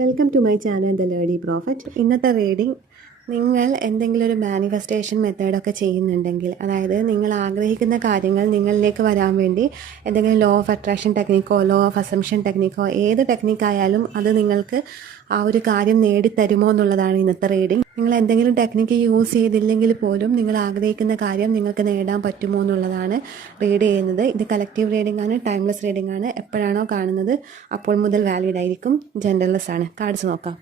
Welcome to my channel the lady prophet. ഇന്നത്തെ reading, നിങ്ങൾ എന്തെങ്കിലും ഒരു മാനിഫെസ്റ്റേഷൻ മെത്തേഡൊക്കെ ചെയ്യുന്നുണ്ടെങ്കിൽ, അതായത് നിങ്ങൾ ആഗ്രഹിക്കുന്ന കാര്യങ്ങൾ നിങ്ങളിലേക്ക് വരാൻ വേണ്ടി എന്തെങ്കിലും ലോ ഓഫ് അട്രാക്ഷൻ ടെക്നിക്കോ ലോ ഓഫ് അസംഷൻ ടെക്നിക്കോ ഏത് ടെക്നിക്കായാലും അത് നിങ്ങൾക്ക് ആ ഒരു കാര്യം നേടിത്തരുമോ എന്നുള്ളതാണ് ഇന്നത്തെ റീഡിംഗ്. നിങ്ങൾ എന്തെങ്കിലും ടെക്നിക്ക് യൂസ് ചെയ്തില്ലെങ്കിൽ പോലും നിങ്ങൾ ആഗ്രഹിക്കുന്ന കാര്യം നിങ്ങൾക്ക് നേടാൻ പറ്റുമോ എന്നുള്ളതാണ് റീഡ് ചെയ്യുന്നത്. ഇത് കളക്റ്റീവ് റീഡിംഗ് ആണ്, ടൈംലെസ് റീഡിംഗ് ആണ്. എപ്പോഴാണോ കാണുന്നത് അപ്പോൾ മുതൽ വാലിഡ് ആയിരിക്കും. ജെൻഡർലെസ് ആണ്. കാർഡ്സ് നോക്കാം.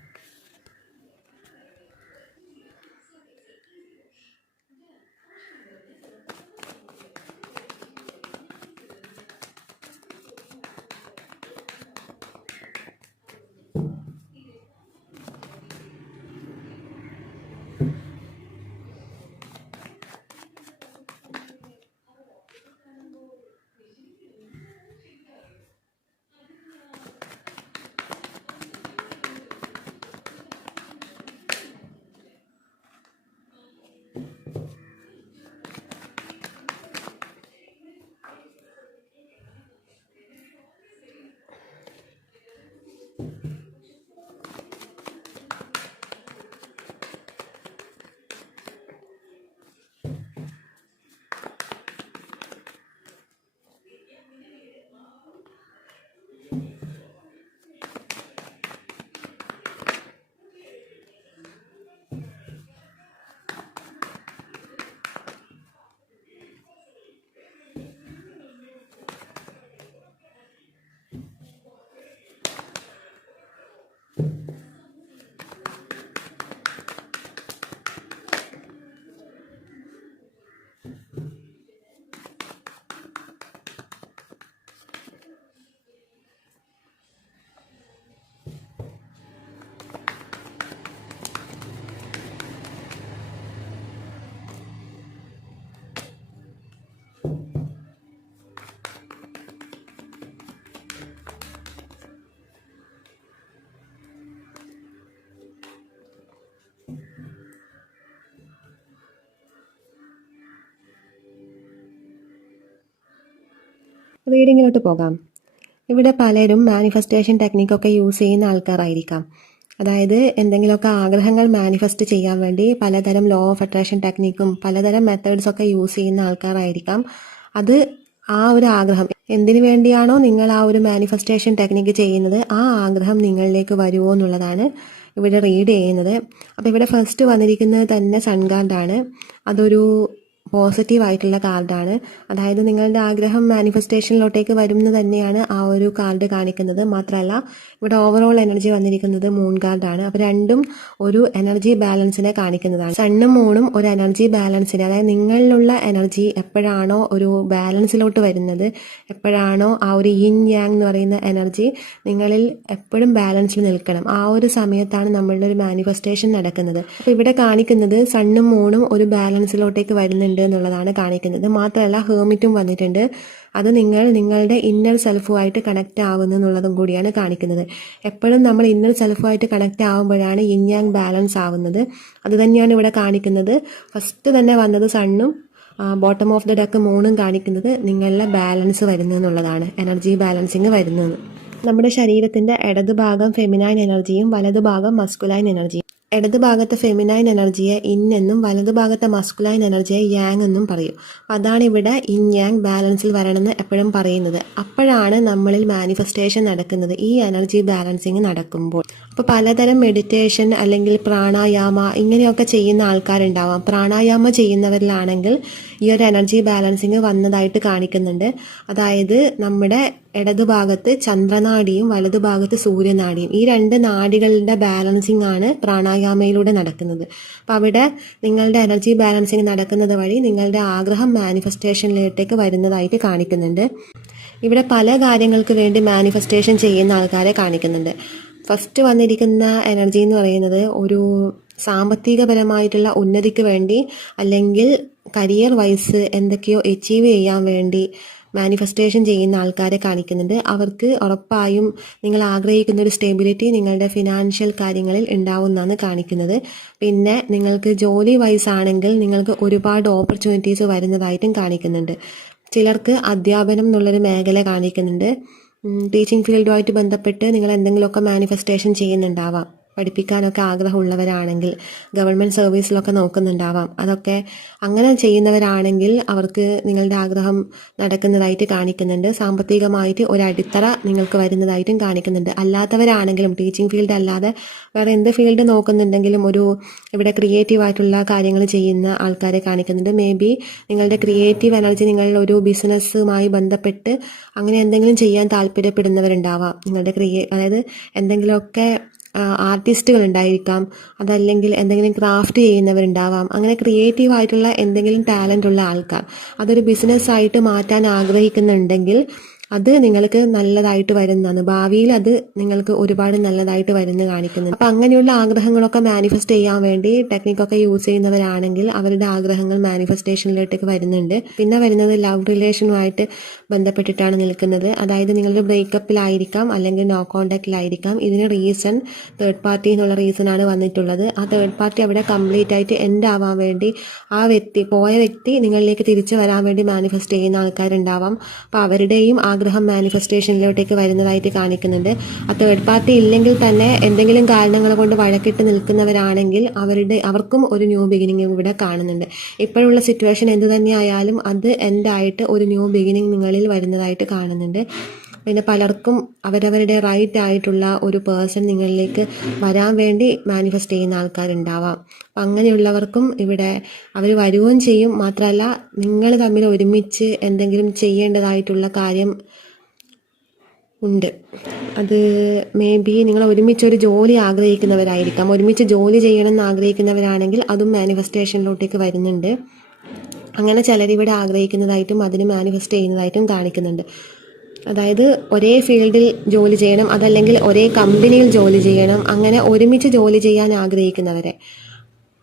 റീഡിങ്ങിലോട്ട് പോകാം. ഇവിടെ പലരും മാനിഫെസ്റ്റേഷൻ ടെക്നിക്കൊക്കെ യൂസ് ചെയ്യുന്ന ആൾക്കാരായിരിക്കാം. അതായത് എന്തെങ്കിലുമൊക്കെ ആഗ്രഹങ്ങൾ മാനിഫെസ്റ്റ് ചെയ്യാൻ വേണ്ടി പലതരം ലോ ഓഫ് അട്രാക്ഷൻ ടെക്നിക്കും പലതരം മെത്തേഡ്സൊക്കെ യൂസ് ചെയ്യുന്ന ആൾക്കാരായിരിക്കാം. അത് ആ ഒരു ആഗ്രഹം എന്തിനു വേണ്ടിയാണോ നിങ്ങൾ ആ ഒരു മാനിഫെസ്റ്റേഷൻ ടെക്നിക്ക് ചെയ്യുന്നത്, ആ ആഗ്രഹം നിങ്ങളിലേക്ക് വരുമോ എന്നുള്ളതാണ് ഇവിടെ റീഡ് ചെയ്യുന്നത്. അപ്പോൾ ഇവിടെ ഫസ്റ്റ് വന്നിരിക്കുന്നത് തന്നെ സൺ കാർഡാണ്. അതൊരു പോസിറ്റീവ് ആയിട്ടുള്ള കാർഡാണ്. അതായത് നിങ്ങളുടെ ആഗ്രഹം മാനിഫെസ്റ്റേഷനിലോട്ടേക്ക് വരുമെന്ന് തന്നെയാണ് ആ ഒരു കാർഡ് കാണിക്കുന്നത്. മാത്രമല്ല ഇവിടെ ഓവറോൾ എനർജി വന്നിരിക്കുന്നത് മൂൺ കാർഡാണ്. അപ്പോൾ രണ്ടും ഒരു എനർജി ബാലൻസിനെ കാണിക്കുന്നതാണ്. സണ്ണും മൂണും ഒരു എനർജി ബാലൻസിനെ, അതായത് നിങ്ങളിലുള്ള എനർജി എപ്പോഴാണോ ഒരു ബാലൻസിലോട്ട് വരുന്നത്, എപ്പോഴാണോ ആ ഒരു യിൻ യാങ് എന്ന് പറയുന്ന എനർജി നിങ്ങളിൽ എപ്പോഴും ബാലൻസിൽ നിൽക്കണം, ആ ഒരു സമയത്താണ് നമ്മളുടെ ഒരു മാനിഫെസ്റ്റേഷൻ നടക്കുന്നത്. അപ്പോൾ ഇവിടെ കാണിക്കുന്നത് സണ്ണും മൂണും ഒരു ബാലൻസിലോട്ടേക്ക് വരുന്നുണ്ട് എന്നുള്ളതാണ് കാണിക്കുന്നത്. മാത്രമല്ല ഹേർമിറ്റും വന്നിട്ടുണ്ട്. അത് നിങ്ങളുടെ ഇന്നർ സെൽഫുമായിട്ട് കണക്റ്റ് ആവുന്നു എന്നുള്ളതും കൂടിയാണ് കാണിക്കുന്നത്. എപ്പോഴും നമ്മൾ ഇന്നർ സെൽഫുമായിട്ട് കണക്റ്റ് ആവുമ്പോഴാണ് യിൻ യാങ് ബാലൻസ് ആവുന്നത്. അത് തന്നെയാണ് ഇവിടെ കാണിക്കുന്നത്. ഫസ്റ്റ് തന്നെ വന്നത് സണ്ണും ബോട്ടം ഓഫ് ദ ഡക്ക് മൂണും കാണിക്കുന്നത് നിങ്ങളുടെ ബാലൻസ് വരുന്നു എന്നുള്ളതാണ്, എനർജി ബാലൻസിങ് വരുന്നത്. നമ്മുടെ ശരീരത്തിന്റെ ഇടത് ഭാഗം ഫെമിനൈൻ എനർജിയും വലതു ഭാഗം മസ്കുലൈൻ എനർജിയും. ഇടത് ഭാഗത്തെ ഫെമിനൈൻ എനർജിയെ ഇൻ എന്നും വലതു ഭാഗത്തെ മസ്കുലൈൻ എനർജിയെ യാങ് എന്നും പറയും. അതാണ് ഇവിടെ ഇൻ യാങ് ബാലൻസിൽ വരണമെന്ന് എപ്പോഴും പറയുന്നത്. അപ്പോഴാണ് നമ്മളിൽ മാനിഫെസ്റ്റേഷൻ നടക്കുന്നത്, ഈ എനർജി ബാലൻസിങ് നടക്കുമ്പോൾ. അപ്പോൾ പലതരം മെഡിറ്റേഷൻ അല്ലെങ്കിൽ പ്രാണായാമ ഇങ്ങനെയൊക്കെ ചെയ്യുന്ന ആൾക്കാരുണ്ടാവാം. പ്രാണായാമ ചെയ്യുന്നവരിലാണെങ്കിൽ ഈ ഒരു എനർജി ബാലൻസിങ് വന്നതായിട്ട് കാണിക്കുന്നുണ്ട്. അതായത് നമ്മുടെ ഇടതുഭാഗത്ത് ചന്ദ്രനാഡിയും വലതുഭാഗത്ത് സൂര്യനാഡിയും, ഈ രണ്ട് നാഡികളുടെ ബാലൻസിങ് ആണ് പ്രാണായാമയിലൂടെ നടക്കുന്നത്. അപ്പം അവിടെ നിങ്ങളുടെ എനർജി ബാലൻസിങ് നടക്കുന്നത് വഴി നിങ്ങളുടെ ആഗ്രഹം മാനിഫെസ്റ്റേഷനിലേക്ക് വരുന്നതായിട്ട് കാണിക്കുന്നുണ്ട്. ഇവിടെ പല കാര്യങ്ങൾക്ക് വേണ്ടി മാനിഫെസ്റ്റേഷൻ ചെയ്യുന്ന ആൾക്കാരെ കാണിക്കുന്നുണ്ട്. ഫസ്റ്റ് വന്നിരിക്കുന്ന എനർജി എന്ന് പറയുന്നത് ഒരു സാമ്പത്തികപരമായിട്ടുള്ള ഉന്നതിക്ക് വേണ്ടി അല്ലെങ്കിൽ കരിയർ വൈസ് എന്തൊക്കെയോ അച്ചീവ് ചെയ്യാൻ വേണ്ടി മാനിഫെസ്റ്റേഷൻ ചെയ്യുന്ന ആൾക്കാരെ കാണിക്കുന്നുണ്ട്. അവർക്ക് ഉറപ്പായും നിങ്ങൾ ആഗ്രഹിക്കുന്ന ഒരു സ്റ്റെബിലിറ്റി നിങ്ങളുടെ ഫിനാൻഷ്യൽ കാര്യങ്ങളിൽ ഉണ്ടാവുമെന്നാണ് കാണിക്കുന്നത്. പിന്നെ നിങ്ങൾക്ക് ജോലി വൈസ് ആണെങ്കിൽ നിങ്ങൾക്ക് ഒരുപാട് ഓപ്പർച്യൂണിറ്റീസ് വരുന്നതായിട്ടും കാണിക്കുന്നുണ്ട്. ചിലർക്ക് അധ്യാപനം എന്നുള്ളൊരു മേഖല കാണിക്കുന്നുണ്ട്. ടീച്ചിങ് ഫീൽഡുമായിട്ട് ബന്ധപ്പെട്ട് നിങ്ങൾ എന്തെങ്കിലുമൊക്കെ മാനിഫെസ്റ്റേഷൻ ചെയ്യുന്നുണ്ടാവാം. പഠിപ്പിക്കാനൊക്കെ ആഗ്രഹമുള്ളവരാണെങ്കിൽ ഗവൺമെൻറ് സർവീസിലൊക്കെ നോക്കുന്നുണ്ടാവാം. അതൊക്കെ അങ്ങനെ ചെയ്യുന്നവരാണെങ്കിൽ അവർക്ക് നിങ്ങളുടെ ആഗ്രഹം നടക്കുന്നതായിട്ട് കാണിക്കുന്നുണ്ട്. സാമ്പത്തികമായിട്ട് ഒരടിത്തറ നിങ്ങൾക്ക് വരുന്നതായിട്ടും കാണിക്കുന്നുണ്ട്. അല്ലാത്തവരാണെങ്കിലും ടീച്ചിങ് ഫീൽഡ് അല്ലാതെ വേറെ എന്ത് ഫീൽഡ് നോക്കുന്നുണ്ടെങ്കിലും ഇവിടെ ക്രിയേറ്റീവായിട്ടുള്ള കാര്യങ്ങൾ ചെയ്യുന്ന ആൾക്കാരെ കാണിക്കുന്നുണ്ട്. മേ ബി നിങ്ങളുടെ ക്രിയേറ്റീവ് എനർജി നിങ്ങൾ ഒരു ബിസിനസ്സുമായി ബന്ധപ്പെട്ട് അങ്ങനെ എന്തെങ്കിലും ചെയ്യാൻ താല്പര്യപ്പെടുന്നവരുണ്ടാവാം. നിങ്ങളുടെ അതായത് എന്തെങ്കിലുമൊക്കെ ആർട്ടിസ്റ്റുകൾ ഉണ്ടായിരിക്കാം, അതല്ലെങ്കിൽ എന്തെങ്കിലും ക്രാഫ്റ്റ് ചെയ്യുന്നവരുണ്ടാവാം. അങ്ങനെ ക്രിയേറ്റീവ് ആയിട്ടുള്ള എന്തെങ്കിലും ടാലൻ്റ് ഉള്ള ആൾക്കാർ അതൊരു ബിസിനസ്സായിട്ട് മാറ്റാൻ ആഗ്രഹിക്കുന്നുണ്ടെങ്കിൽ അത് നിങ്ങൾക്ക് നല്ലതായിട്ട് വരുന്നതാണ്. ഭാവിയിൽ അത് നിങ്ങൾക്ക് ഒരുപാട് നല്ലതായിട്ട് വരുന്ന കാണിക്കുന്നുണ്ട്. അപ്പം അങ്ങനെയുള്ള ആഗ്രഹങ്ങളൊക്കെ മാനിഫെസ്റ്റ് ചെയ്യാൻ വേണ്ടി ടെക്നിക്കൊക്കെ യൂസ് ചെയ്യുന്നവരാണെങ്കിൽ അവരുടെ ആഗ്രഹങ്ങൾ മാനിഫെസ്റ്റേഷനിലേക്ക് വരുന്നുണ്ട്. പിന്നെ വരുന്നത് ലവ് റിലേഷനുമായിട്ട് ബന്ധപ്പെട്ടിട്ടാണ് നിൽക്കുന്നത്. അതായത് നിങ്ങളുടെ ബ്രേക്കപ്പിലായിരിക്കാം അല്ലെങ്കിൽ നോ കോണ്ടാക്റ്റിലായിരിക്കാം. ഇതിന് റീസൺ തേർഡ് പാർട്ടി എന്നുള്ള റീസണാണ് വന്നിട്ടുള്ളത്. ആ തേർഡ് പാർട്ടി അവിടെ കംപ്ലീറ്റ് ആയിട്ട് എൻഡ് ആവാൻ വേണ്ടി ആ പോയ വ്യക്തി നിങ്ങളിലേക്ക് തിരിച്ചു വരാൻ വേണ്ടി മാനിഫെസ്റ്റ് ചെയ്യുന്ന ആൾക്കാരുണ്ടാവാം. അപ്പോൾ അവരുടെയും ആഗ്രഹം മാനിഫെസ്റ്റേഷനിലോട്ടേക്ക് വരുന്നതായിട്ട് കാണിക്കുന്നുണ്ട്. ആ തേർഡ് പാർട്ടി ഇല്ലെങ്കിൽ തന്നെ എന്തെങ്കിലും കാരണങ്ങൾ കൊണ്ട് വഴക്കിട്ട് നിൽക്കുന്നവരാണെങ്കിൽ അവർക്കും ഒരു ന്യൂ ബിഗിനിങ് ഇവിടെ കാണുന്നുണ്ട്. ഇപ്പോഴുള്ള സിറ്റുവേഷൻ എന്ത് തന്നെയായാലും അത് എൻഡായിട്ട് ഒരു ന്യൂ ബിഗിനിങ് നിങ്ങളിൽ വരുന്നതായിട്ട് കാണുന്നുണ്ട്. പിന്നെ പലർക്കും അവരവരുടെ റൈറ്റ് ആയിട്ടുള്ള ഒരു പേഴ്സൺ നിങ്ങളിലേക്ക് വരാൻ വേണ്ടി മാനിഫെസ്റ്റ് ചെയ്യുന്ന ആൾക്കാരുണ്ടാവാം. അപ്പം അങ്ങനെയുള്ളവർക്കും ഇവിടെ അവർ വരുകയും ചെയ്യും. മാത്രമല്ല നിങ്ങൾ തമ്മിൽ ഒരുമിച്ച് എന്തെങ്കിലും ചെയ്യേണ്ടതായിട്ടുള്ള കാര്യം ഉണ്ട്. അത് മേ ബി നിങ്ങൾ ഒരുമിച്ചൊരു ജോലി ആഗ്രഹിക്കുന്നവരായിരിക്കാം. ഒരുമിച്ച് ജോലി ചെയ്യണമെന്ന് ആഗ്രഹിക്കുന്നവരാണെങ്കിൽ അതും മാനിഫെസ്റ്റേഷനിലോട്ടേക്ക് വരുന്നുണ്ട്. അങ്ങനെ ചിലരിവിടെ ആഗ്രഹിക്കുന്നതായിട്ടും അതിന് മാനിഫെസ്റ്റ് ചെയ്യുന്നതായിട്ടും കാണിക്കുന്നുണ്ട്. അതായത് ഒരേ ഫീൽഡിൽ ജോലി ചെയ്യണം, അതല്ലെങ്കിൽ ഒരേ കമ്പനിയിൽ ജോലി ചെയ്യണം, അങ്ങനെ ഒരുമിച്ച് ജോലി ചെയ്യാൻ ആഗ്രഹിക്കുന്നവരെ.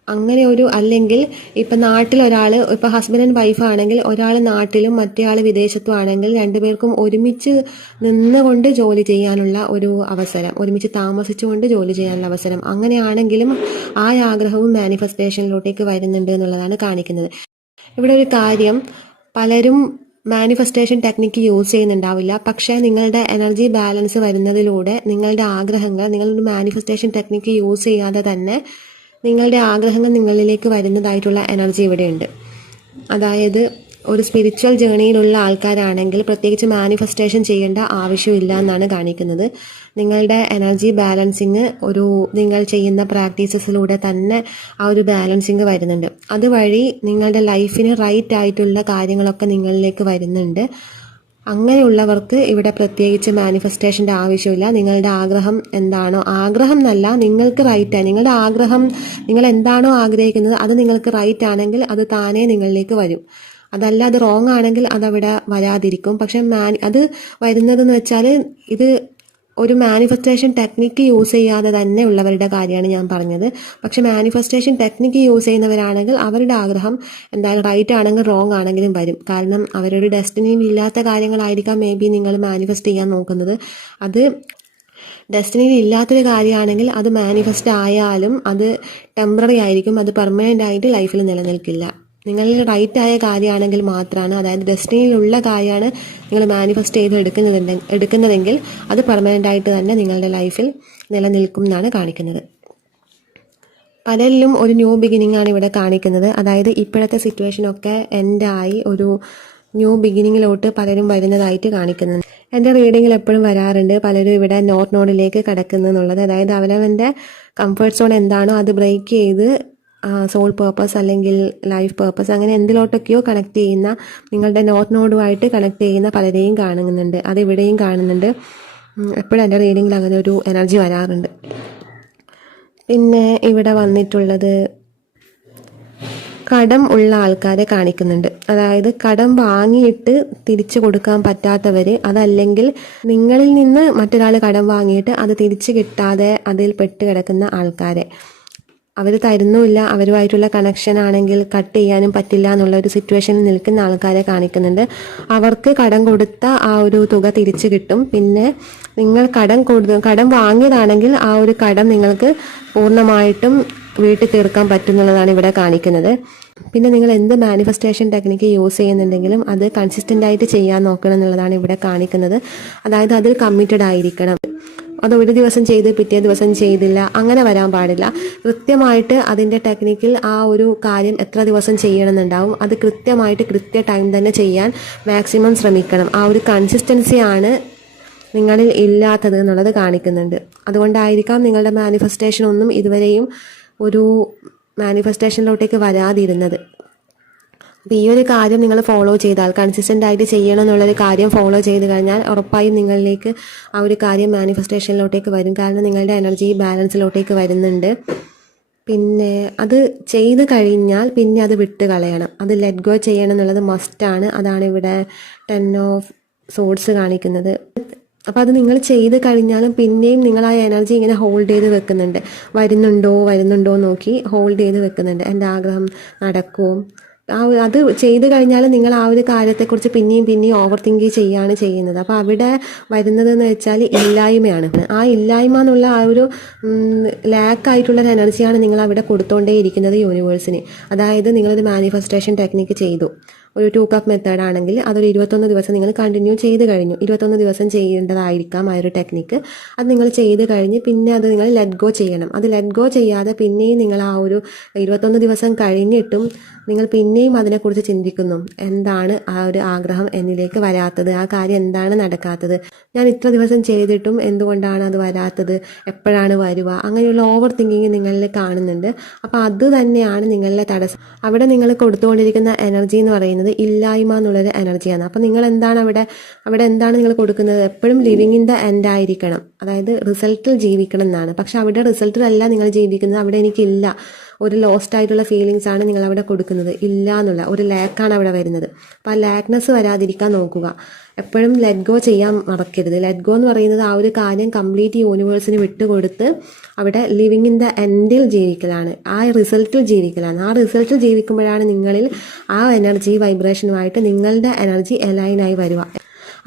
അങ്ങനെ അല്ലെങ്കിൽ ഇപ്പം നാട്ടിൽ ഒരാൾ, ഇപ്പം ഹസ്ബൻഡ് ആൻഡ് വൈഫ് ആണെങ്കിൽ ഒരാൾ നാട്ടിലും മറ്റേയാൾ വിദേശത്തും ആണെങ്കിൽ രണ്ടുപേർക്കും ഒരുമിച്ച് നിന്നുകൊണ്ട് ജോലി ചെയ്യാനുള്ള ഒരു അവസരം, ഒരുമിച്ച് താമസിച്ചുകൊണ്ട് ജോലി ചെയ്യാനുള്ള അവസരം, അങ്ങനെയാണെങ്കിലും ആ ആഗ്രഹവും മാനിഫെസ്റ്റേഷനിലോട്ടേക്ക് വരുന്നുണ്ട് എന്നുള്ളതാണ് കാണിക്കുന്നത്. ഇവിടെ ഒരു കാര്യം, പലരും മാനിഫെസ്റ്റേഷൻ ടെക്നിക്ക് യൂസ് ചെയ്യുന്നുണ്ടാവില്ല. പക്ഷേ നിങ്ങളുടെ എനർജി ബാലൻസ് വരുന്നതിലൂടെ നിങ്ങളുടെ ആഗ്രഹങ്ങൾ, നിങ്ങളുടെ മാനിഫെസ്റ്റേഷൻ ടെക്നിക്ക് യൂസ് ചെയ്യാതെ തന്നെ നിങ്ങളുടെ ആഗ്രഹങ്ങൾ നിങ്ങളിലേക്ക് വരുന്നതായിട്ടുള്ള എനർജി ഇവിടെയുണ്ട്. അതായത് ഒരു സ്പിരിച്വൽ ജേണിയിലുള്ള ആൾക്കാരാണെങ്കിൽ പ്രത്യേകിച്ച് മാനിഫെസ്റ്റേഷൻ ചെയ്യേണ്ട ആവശ്യമില്ല എന്നാണ് കാണിക്കുന്നത്. നിങ്ങളുടെ എനർജി ബാലൻസിങ് നിങ്ങൾ ചെയ്യുന്ന പ്രാക്ടീസസിലൂടെ തന്നെ ആ ഒരു ബാലൻസിങ് വരുന്നുണ്ട്. അതുവഴി നിങ്ങളുടെ ലൈഫിന് റൈറ്റ് ആയിട്ടുള്ള കാര്യങ്ങളൊക്കെ നിങ്ങളിലേക്ക് വരുന്നുണ്ട്. അങ്ങനെയുള്ളവർക്ക് ഇവിടെ പ്രത്യേകിച്ച് മാനിഫെസ്റ്റേഷൻ്റെ ആവശ്യമില്ല. നിങ്ങളുടെ ആഗ്രഹം എന്താണോ, ആഗ്രഹം എന്നല്ല, നിങ്ങൾക്ക് റൈറ്റാണ് നിങ്ങളുടെ ആഗ്രഹം, നിങ്ങൾ എന്താണോ ആഗ്രഹിക്കുന്നത് അത് നിങ്ങൾക്ക് റൈറ്റ് ആണെങ്കിൽ അത് താനേ നിങ്ങളിലേക്ക് വരും. അതല്ല, അത് റോങ് ആണെങ്കിൽ അതവിടെ വരാതിരിക്കും. പക്ഷെ അത് വരുന്നതെന്ന് വെച്ചാൽ ഇത് ഒരു മാനിഫെസ്റ്റേഷൻ ടെക്നിക്ക് യൂസ് ചെയ്യാതെ തന്നെ ഉള്ളവരുടെ കാര്യമാണ് ഞാൻ പറഞ്ഞത്. പക്ഷെ മാനിഫെസ്റ്റേഷൻ ടെക്നിക്ക് യൂസ് ചെയ്യുന്നവരാണെങ്കിൽ അവരുടെ ആഗ്രഹം എന്തായാലും റൈറ്റ് ആണെങ്കിൽ റോങ് ആണെങ്കിലും വരും. കാരണം അവരൊരു ഡെസ്റ്റിനിയിൽ ഇല്ലാത്ത കാര്യങ്ങളായിരിക്കാം മേ ബി നിങ്ങൾ മാനിഫെസ്റ്റ് ചെയ്യാൻ നോക്കുന്നത്. അത് ഡെസ്റ്റിനിയിൽ ഇല്ലാത്തൊരു കാര്യമാണെങ്കിൽ അത് മാനിഫെസ്റ്റ് ആയാലും അത് ടെമ്പററി ആയിരിക്കും, അത് പെർമനൻ്റ് ആയിട്ട് ലൈഫിൽ നിലനിൽക്കില്ല. നിങ്ങളിൽ റൈറ്റ് ആയ കാര്യമാണെങ്കിൽ മാത്രമാണ്, അതായത് ഡെസ്റ്റിനിയിലുള്ള കാര്യമാണ് നിങ്ങൾ മാനിഫെസ്റ്റ് ചെയ്ത് എടുക്കുന്നതെങ്കിൽ അത് പെർമനൻ്റ് ആയിട്ട് തന്നെ നിങ്ങളുടെ ലൈഫിൽ നിലനിൽക്കും എന്നാണ് കാണിക്കുന്നത്. പലരിലും ഒരു ന്യൂ ബിഗിനിങ് ആണ് ഇവിടെ കാണിക്കുന്നത്. അതായത് ഇപ്പോഴത്തെ സിറ്റുവേഷനൊക്കെ എൻഡായി ഒരു ന്യൂ ബിഗിനിങ്ങിലോട്ട് പലരും വരുന്നതായിട്ട് കാണിക്കുന്നുണ്ട്. എൻ്റെ റീഡിങ്ങിൽ എപ്പോഴും വരാറുണ്ട് പലരും ഇവിടെ നോർത്ത് നോഡിലേക്ക് കടക്കുന്നു എന്നുള്ളത്. അതായത് അവനവൻ്റെ കംഫർട്ട് സോൺ എന്താണോ അത് ബ്രേക്ക് ചെയ്ത് സോൾ പേർപ്പസ് അല്ലെങ്കിൽ ലൈഫ് പേർപ്പസ് അങ്ങനെ എന്തിലോട്ടൊക്കെയോ കണക്ട് ചെയ്യുന്ന, നിങ്ങളുടെ നോർത്ത് നോഡുമായിട്ട് കണക്ട് ചെയ്യുന്ന പലരെയും കാണുന്നുണ്ട്. അതിവിടെയും കാണുന്നുണ്ട്. എപ്പോഴും എൻ്റെ റീഡിങ്ങിൽ അങ്ങനെ ഒരു എനർജി വരാറുണ്ട്. പിന്നെ ഇവിടെ വന്നിട്ടുള്ളത് കടം ഉള്ള ആൾക്കാരെ കാണിക്കുന്നുണ്ട്. അതായത് കടം വാങ്ങിയിട്ട് തിരിച്ചു കൊടുക്കാൻ പറ്റാത്തവർ, അതല്ലെങ്കിൽ നിങ്ങളിൽ നിന്ന് മറ്റൊരാൾ കടം വാങ്ങിയിട്ട് അത് തിരിച്ചു കിട്ടാതെ അതിൽ പെട്ട് കിടക്കുന്ന ആൾക്കാരെ, അവർ തരുന്നുമില്ല, അവരുമായിട്ടുള്ള കണക്ഷൻ ആണെങ്കിൽ കട്ട് ചെയ്യാനും പറ്റില്ല എന്നുള്ള ഒരു സിറ്റുവേഷനിൽ നിൽക്കുന്ന ആൾക്കാരെ കാണിക്കുന്നുണ്ട്. അവർക്ക് കടം കൊടുത്ത ആ ഒരു തുക തിരിച്ചു കിട്ടും. പിന്നെ നിങ്ങൾ കടം വാങ്ങിയതാണെങ്കിൽ ആ ഒരു കടം നിങ്ങൾക്ക് പൂർണ്ണമായിട്ടും വീട്ടിൽ തീർക്കാൻ പറ്റുന്നുള്ളതാണ് ഇവിടെ കാണിക്കുന്നത്. പിന്നെ നിങ്ങൾ എന്ത് മാനിഫെസ്റ്റേഷൻ ടെക്നിക്ക് യൂസ് ചെയ്യുന്നുണ്ടെങ്കിലും അത് കൺസിസ്റ്റൻ്റ് ആയിട്ട് ചെയ്യാൻ നോക്കണം എന്നുള്ളതാണ് ഇവിടെ കാണിക്കുന്നത്. അതായത് അതിൽ കമ്മിറ്റഡ് ആയിരിക്കണം. അത് ഒരു ദിവസം ചെയ്ത് പിറ്റേ ദിവസം ചെയ്തില്ല, അങ്ങനെ വരാൻ പാടില്ല. കൃത്യമായിട്ട് അതിൻ്റെ ടെക്നിക്കിൽ ആ ഒരു കാര്യം എത്ര ദിവസം ചെയ്യണമെന്നുണ്ടാവും. അത് കൃത്യമായിട്ട് കൃത്യ ടൈം തന്നെ ചെയ്യാൻ മാക്സിമം ശ്രമിക്കണം. ആ ഒരു കൺസിസ്റ്റൻസിയാണ് നിങ്ങളിൽ ഇല്ലാത്തത് എന്നുള്ളത് കാണിക്കുന്നുണ്ട്. അതുകൊണ്ടായിരിക്കാം നിങ്ങളുടെ മാനിഫെസ്റ്റേഷൻ ഒന്നും ഇതുവരെയും ഒരു മാനിഫെസ്റ്റേഷനിലോട്ടേക്ക് വരാതിരുന്നത്. അപ്പോൾ ഈ ഒരു കാര്യം നിങ്ങൾ ഫോളോ ചെയ്താൽ, കൺസിസ്റ്റൻ്റ് ആയിട്ട് ചെയ്യണം എന്നുള്ളൊരു കാര്യം ഫോളോ ചെയ്ത് കഴിഞ്ഞാൽ ഉറപ്പായും നിങ്ങളിലേക്ക് ആ ഒരു കാര്യം മാനിഫെസ്റ്റേഷനിലോട്ടേക്ക് വരും. കാരണം നിങ്ങളുടെ എനർജി ബാലൻസിലോട്ടേക്ക് വരുന്നുണ്ട്. പിന്നെ അത് ചെയ്ത് കഴിഞ്ഞാൽ പിന്നെ അത് വിട്ട് കളയണം. അത് ലെറ്റ് ഗോ ചെയ്യണം എന്നുള്ളത് മസ്റ്റാണ്. അതാണ് ഇവിടെ 10 ഓഫ് സോഡ്സ് കാണിക്കുന്നത്. അപ്പോൾ അത് നിങ്ങൾ ചെയ്ത് കഴിഞ്ഞാലും പിന്നെയും നിങ്ങൾ ആ എനർജി ഇങ്ങനെ ഹോൾഡ് ചെയ്ത് വെക്കുന്നുണ്ട്. വരുന്നുണ്ടോ നോക്കി ഹോൾഡ് ചെയ്ത് വെക്കുന്നുണ്ട്. എൻ്റെ ആഗ്രഹം നടക്കുമോ, അത് ചെയ്ത് കഴിഞ്ഞാൽ നിങ്ങൾ ആ ഒരു കാര്യത്തെക്കുറിച്ച് പിന്നെയും ഓവർ തിങ്ക് ചെയ്യാണ് ചെയ്യുന്നത്. അപ്പോൾ അവിടെ വരുന്നതെന്ന് വെച്ചാൽ ഇല്ലായ്മയാണ്. ആ ഇല്ലായ്മ എന്നുള്ള ആ ഒരു ലാക്കായിട്ടുള്ളൊരു എനർജിയാണ് നിങ്ങൾ അവിടെ കൊടുത്തോണ്ടേയിരിക്കുന്നത് യൂണിവേഴ്സിന്. അതായത് നിങ്ങളൊരു മാനിഫെസ്റ്റേഷൻ ടെക്നിക്ക് ചെയ്തു, ഒരു 2 കപ്പ് മെത്തേഡ് ആണെങ്കിൽ അതൊരു 21 ദിവസം നിങ്ങൾ കണ്ടിന്യൂ ചെയ്ത് കഴിഞ്ഞു. 21 ദിവസം ചെയ്യേണ്ടതായിരിക്കാം ആ ഒരു ടെക്നിക്ക്. അത് നിങ്ങൾ ചെയ്ത് കഴിഞ്ഞ് പിന്നെ അത് നിങ്ങൾ ലെറ്റ് ഗോ ചെയ്യണം. അത് ലെറ്റ് ഗോ ചെയ്യാതെ പിന്നെയും നിങ്ങൾ ആ ഒരു 21 ദിവസം കഴിഞ്ഞിട്ടും നിങ്ങൾ പിന്നെയും അതിനെക്കുറിച്ച് ചിന്തിക്കുന്നു. എന്താണ് ആ ഒരു ആഗ്രഹം എന്നിലേക്ക് വരാത്തത്, ആ കാര്യം എന്താണ് നടക്കാത്തത്, ഞാൻ ഇത്ര ദിവസം ചെയ്തിട്ടും എന്തുകൊണ്ടാണ് അത് വരാത്തത്, എപ്പോഴാണ് വരിക, അങ്ങനെയുള്ള ഓവർ തിങ്കിങ് നിങ്ങളിൽ കാണുന്നുണ്ട്. അപ്പോൾ അത് തന്നെയാണ് നിങ്ങളുടെ തടസ്സം. അവിടെ നിങ്ങൾ കൊടുത്തുകൊണ്ടിരിക്കുന്ന എനർജി എന്ന് പറയുന്നത് ഇല്ലായ്മ എന്നുള്ളൊരു എനർജിയാണ്. അപ്പോൾ നിങ്ങൾ എന്താണ് അവിടെ എന്താണ് നിങ്ങൾ കൊടുക്കുന്നത്? എപ്പോഴും ലിവിങ് ഇൻ ദ എൻഡ് ആയിരിക്കണം, അതായത് റിസൾട്ടിൽ ജീവിക്കണം എന്നാണ്. പക്ഷെ അവിടെ റിസൾട്ടിലല്ല നിങ്ങൾ ജീവിക്കുന്നത്. അവിടെ എനിക്കില്ല, ഒരു ലോസ്റ്റ് ആയിട്ടുള്ള ഫീലിങ്സ് ആണ് നിങ്ങൾ അവിടെ കൊടുക്കുന്നത്. ഇല്ല എന്നുള്ള ഒരു ലാക്കാണ് അവിടെ വരുന്നത്. അപ്പോൾ ആ ലാക്നെസ് വരാതിരിക്കാൻ നോക്കുക. എപ്പോഴും ലെറ്റ് ഗോ ചെയ്യാൻ മറക്കരുത്. ലെറ്റ് ഗോ എന്ന് പറയുന്നത് ആ ഒരു കാര്യം കംപ്ലീറ്റ് യൂണിവേഴ്സിന് വിട്ടുകൊടുത്ത് അവിടെ ലിവിങ് ഇൻ ദ എൻഡിൽ ജീവിക്കലാണ്, ആ റിസൾട്ടിൽ ജീവിക്കലാണ്. ആ റിസൾട്ടിൽ ജീവിക്കുമ്പോഴാണ് നിങ്ങളിൽ ആ എനർജി വൈബ്രേഷനുമായിട്ട് നിങ്ങളുടെ എനർജി അലൈനായി വരിക.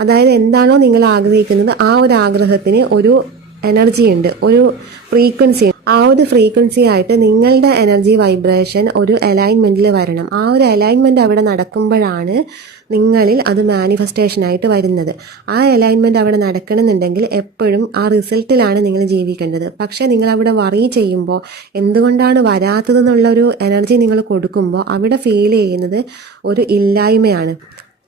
അതായത് എന്താണോ നിങ്ങൾ ആഗ്രഹിക്കുന്നത് ആ ഒരു ആഗ്രഹത്തിന് ഒരു എനർജി ഉണ്ട്, ഒരു ഫ്രീക്വൻസി ഉണ്ട്. ആ ഒരു ഫ്രീക്വൻസി ആയിട്ട് നിങ്ങളുടെ എനർജി വൈബ്രേഷൻ ഒരു അലൈൻമെൻറ്റിൽ വരണം. ആ ഒരു അലൈൻമെൻറ്റ് അവിടെ നടക്കുമ്പോഴാണ് നിങ്ങളിൽ അത് മാനിഫെസ്റ്റേഷനായിട്ട് വരുന്നത്. ആ അലൈൻമെൻറ്റ് അവിടെ നടക്കണമെന്നുണ്ടെങ്കിൽ എപ്പോഴും ആ റിസൾട്ടിലാണ് നിങ്ങൾ ജീവിക്കേണ്ടത്. പക്ഷേ നിങ്ങൾ അവിടെ വറി ചെയ്യുമ്പോൾ എന്തുകൊണ്ടാണ് വരാത്തതെന്നുള്ളൊരു എനർജി നിങ്ങൾ കൊടുക്കുമ്പോൾ അവിടെ ഫീൽ ചെയ്യുന്നത് ഒരു ഇല്ലായ്മയാണ്.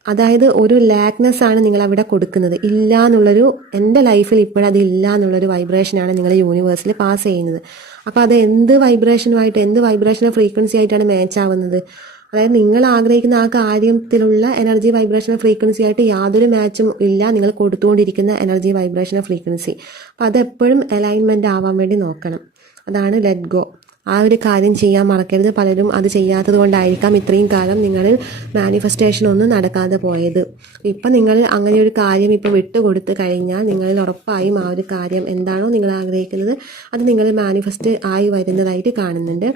അതായത് ഒരു ലാക്നെസ് ആണ് നിങ്ങൾ അവിടെ കൊടുക്കുന്നത്. ഇല്ല എന്നുള്ളൊരു, എൻ്റെ ലൈഫിൽ ഇപ്പോഴത് ഇല്ല എന്നുള്ളൊരു വൈബ്രേഷനാണ് നിങ്ങൾ യൂണിവേഴ്സിൽ പാസ് ചെയ്യുന്നത്. അപ്പോൾ അത് എന്ത് വൈബ്രേഷനോ ഫ്രീക്വൻസി ആയിട്ടാണ് മാച്ച് ആവുന്നത്? അതായത് നിങ്ങൾ ആഗ്രഹിക്കുന്ന ആ കാര്യത്തിലുള്ള എനർജി വൈബ്രേഷനോ ഫ്രീക്വൻസി ആയിട്ട് യാതൊരു മാച്ചും ഇല്ല നിങ്ങൾ കൊടുത്തുകൊണ്ടിരിക്കുന്ന എനർജി വൈബ്രേഷനോ ഫ്രീക്വൻസി. അപ്പോൾ അതെപ്പോഴും അലൈൻമെൻറ്റ് ആവാൻ വേണ്ടി നോക്കണം. അതാണ് ലെറ്റ് ഗോ. ആ ഒരു കാര്യം ചെയ്യാൻ മറക്കരുത്. പലരും അത് ചെയ്യാത്തത് കൊണ്ടായിരിക്കാം ഇത്രയും കാലം നിങ്ങളിൽ മാനിഫെസ്റ്റേഷൻ ഒന്നും നടക്കാതെ പോയത്. ഇപ്പം നിങ്ങൾ അങ്ങനെ ഒരു കാര്യം ഇപ്പോൾ വിട്ടുകൊടുത്ത് കഴിഞ്ഞാൽ നിങ്ങളിൽ ഉറപ്പായും ആ ഒരു കാര്യം എന്താണോ നിങ്ങൾ ആഗ്രഹിക്കുന്നത് അത് നിങ്ങൾ മാനിഫെസ്റ്റ് ആയി വരുന്നതായിട്ട് കാണുന്നുണ്ട്.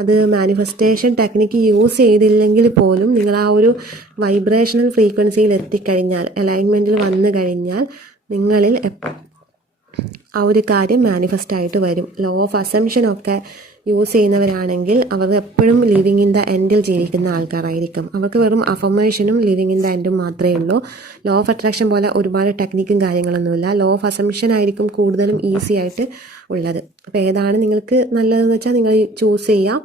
അത് മാനിഫെസ്റ്റേഷൻ ടെക്നിക്ക് യൂസ് ചെയ്തില്ലെങ്കിൽ പോലും നിങ്ങൾ ആ ഒരു വൈബ്രേഷണൽ ഫ്രീക്വൻസിയിൽ എത്തിക്കഴിഞ്ഞാൽ, അലൈൻമെൻറ്റിൽ വന്നു കഴിഞ്ഞാൽ നിങ്ങളിൽ ആ ഒരു കാര്യം മാനിഫെസ്റ്റ് ആയിട്ട് വരും. ലോ ഓഫ് അസംഷൻ ഒക്കെ യൂസ് ചെയ്യുന്നവരാണെങ്കിൽ അവർ എപ്പോഴും ലിവിങ് ഇൻ ദ എൻഡിൽ ജീവിക്കുന്ന ആൾക്കാരായിരിക്കും. അവർക്ക് വെറും അഫർമേഷനും ലിവിങ് ഇൻ ദ എൻഡും മാത്രമേ ഉള്ളൂ. ലോ ഓഫ് അട്രാക്ഷൻ പോലെ ഒരുപാട് ടെക്നിക്കും കാര്യങ്ങളൊന്നുമില്ല. ലോ ഓഫ് അസംഷൻ ആയിരിക്കും കൂടുതലും ഈസി ആയിട്ട് ഉള്ളത്. അപ്പോൾ ഏതാണ് നിങ്ങൾക്ക് നല്ലതെന്ന് വെച്ചാൽ നിങ്ങൾ ചൂസ് ചെയ്യാം.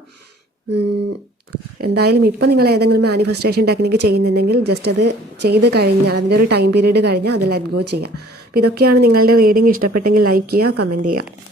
എന്തായാലും ഇപ്പം നിങ്ങൾ ഏതെങ്കിലും മാനിഫെസ്റ്റേഷൻ ടെക്നിക്ക് ചെയ്യുന്നുണ്ടെങ്കിൽ ജസ്റ്റ് അത് ചെയ്ത് കഴിഞ്ഞാൽ, അതിൻ്റെ ഒരു ടൈം പീരീഡ് കഴിഞ്ഞാൽ അത് ലെറ്റ് ഗോ ചെയ്യാം. അപ്പോൾ ഇതൊക്കെയാണ് നിങ്ങളുടെ റീഡിംഗ്. ഇഷ്ടപ്പെട്ടെങ്കിൽ ലൈക്ക് ചെയ്യുക, കമൻറ്റ് ചെയ്യുക.